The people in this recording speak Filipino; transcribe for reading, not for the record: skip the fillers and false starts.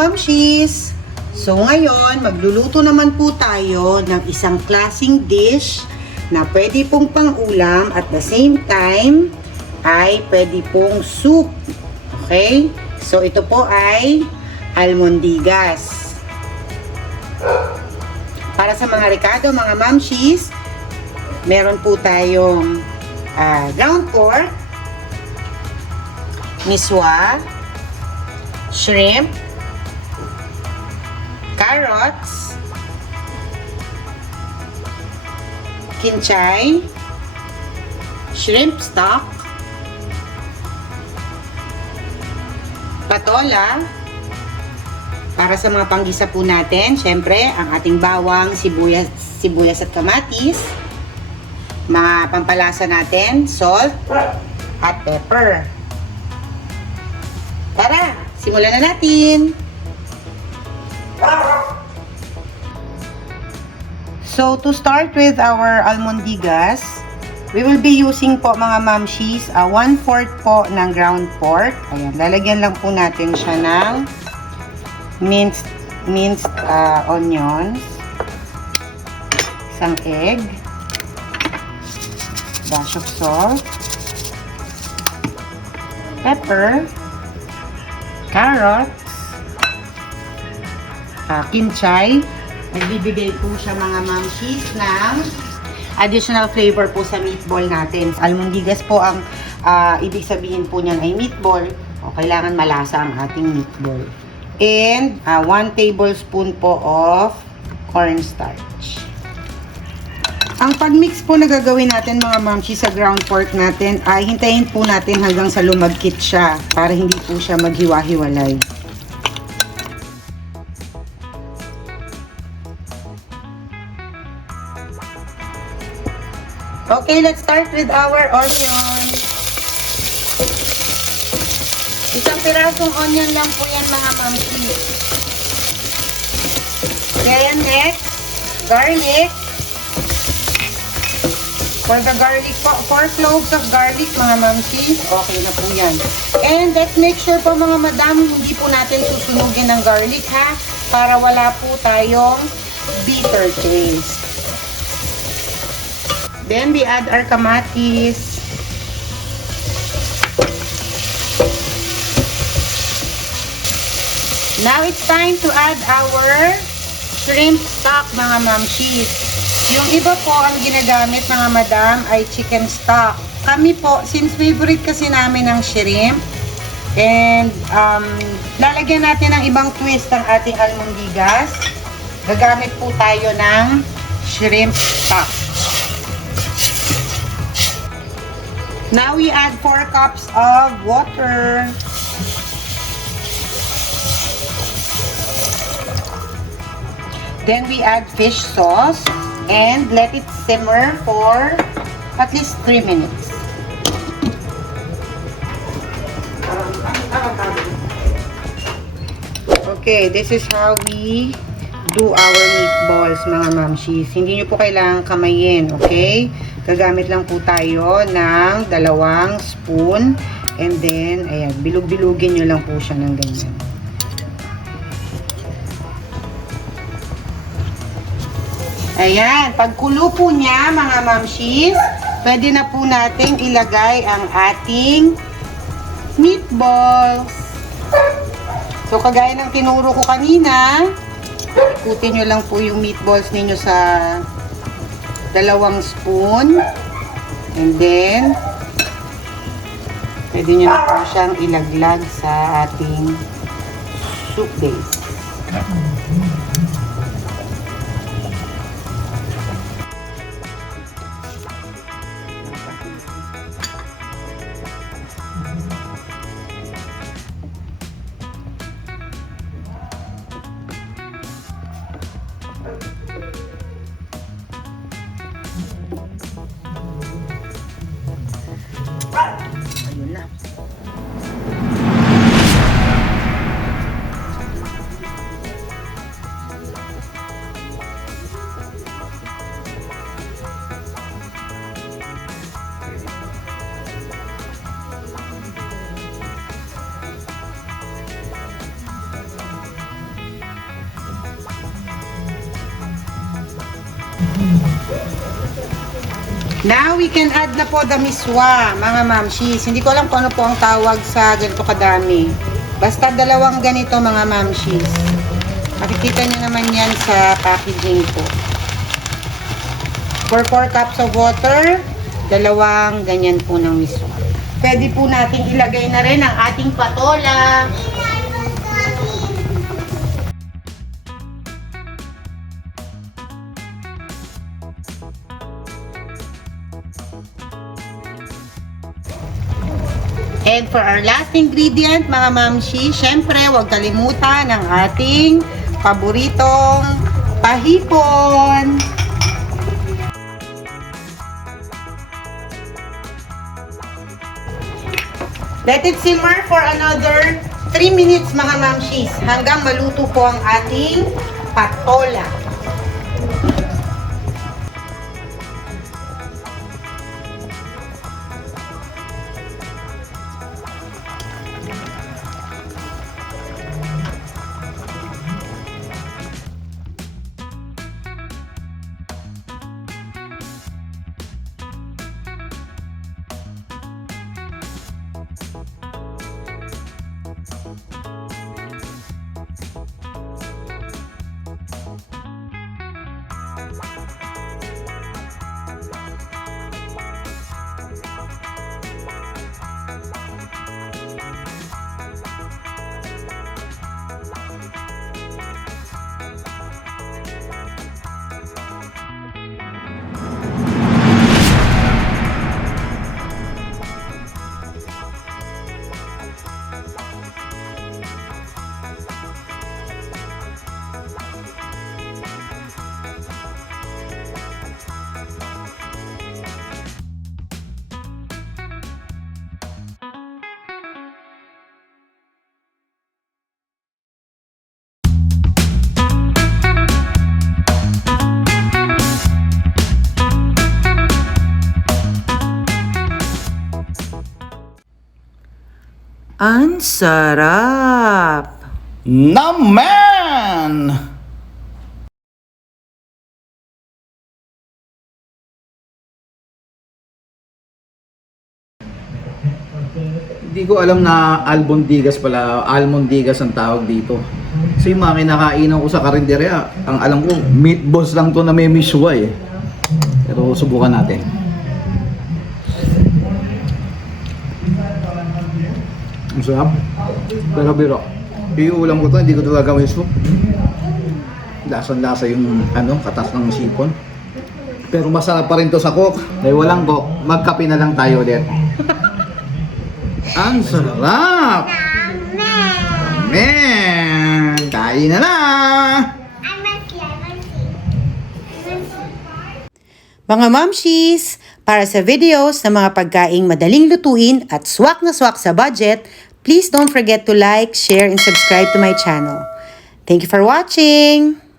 mamshis! So ngayon, magluluto naman po tayo ng isang klaseng dish na pwede pong pang-ulam at the same time ay pwede pong soup. Okay? So ito po ay almondigas. Para sa mga rekado, mga mamshis, meron po tayong ground pork, miswa, shrimp, carrots, kinchay, shrimp stock, patola, para sa mga panggisa po natin, syempre, ang ating bawang, sibuyas at kamatis, mga pampalasa natin, salt, at pepper. Tara, simulan na natin! So, to start with our almondigas, we will be using po mga mamshis, 1/4 po ng ground pork. Ayan, lalagyan lang po natin siya ng minced onions, isang egg, dash of salt, pepper, carrots, kinchay. Nagbibigay po siya mga mamshis ng additional flavor po sa meatball natin. Almondigas po ang ibig sabihin po niyan ay meatball. O, kailangan malasa ang ating meatball. And 1 tablespoon po of cornstarch. Ang pagmix po na gagawin natin mga mamshis sa ground pork natin ay hintayin po natin hanggang sa lumagkit siya para hindi po siya maghiwa-hiwalay. Okay, let's start with our onion. Isang pirasong onion lang po yan mga mamshis. Then next, garlic. For the garlic po, 4 cloves of garlic mga mamshis. Okay na po yan. And let's make sure po mga madam, hindi po natin susunugin ng garlic ha, para wala po tayong bitter taste. Then we add our kamatis. Now it's time to add our shrimp stock mga mamshis. Yung iba po ang ginagamit mga madam ay chicken stock. Kami po, since favorite kasi namin ng shrimp, and lalagyan natin ng ibang twist ang ating almondigas, gagamit po tayo ng shrimp stock. Now we add 4 cups of water. Then we add fish sauce and let it simmer for at least 3 minutes. Okay, this is how we do our meatballs mga mamshis. Hindi nyo po kailangan kamayin, okay? Gagamit lang po tayo ng 2 spoon and then, ayan, bilog-bilugin nyo lang po siya ng ganyan. Ayan, pagkulo po niya mga mamshis, pwede na po nating ilagay ang ating meatballs. So, kagaya ng tinuro ko kanina, ikutin nyo lang po yung meatballs ninyo sa 2 spoon. And then, pwede nyo na po siyang ilaglag sa ating soup base. Ayun na. Now, we can add na po the miswa, mga mamshis. Hindi ko alam kung ano po ang tawag sa ganito kadami. Basta dalawang ganito, mga mamshis. Makikita nyo naman yan sa packaging po. For 4 cups of water, dalawang ganyan po ng miswa. Pwede po natin ilagay na rin ang ating patola. And for our last ingredient, mga mamshi, syempre, huwag kalimutan ang ating paboritong pahipon. Let it simmer for another 3 minutes, mga mamshis, hanggang maluto po ang ating patola. Ang sarap! Naman! Hindi ko alam na albondigas pala, almondigas ang tawag dito. Kasi yung mga kinakainan ko sa karinderya, ang alam ko, meatballs lang to na may miswa eh. Pero subukan natin. Ang sarap. Pero biro. Yung ulam ko to, hindi ko talaga gawin soup. Lasang-lasa yung katas ng sipon. Pero masarap pa rin to sa coke. Dahil walang coke, magkape na lang tayo ulit. Ang sarap! Amen! Kain na na! Mga mamshis, para sa videos ng mga pagkaing madaling lutuin at swak na swak sa budget, please don't forget to like, share, and subscribe to my channel. Thank you for watching!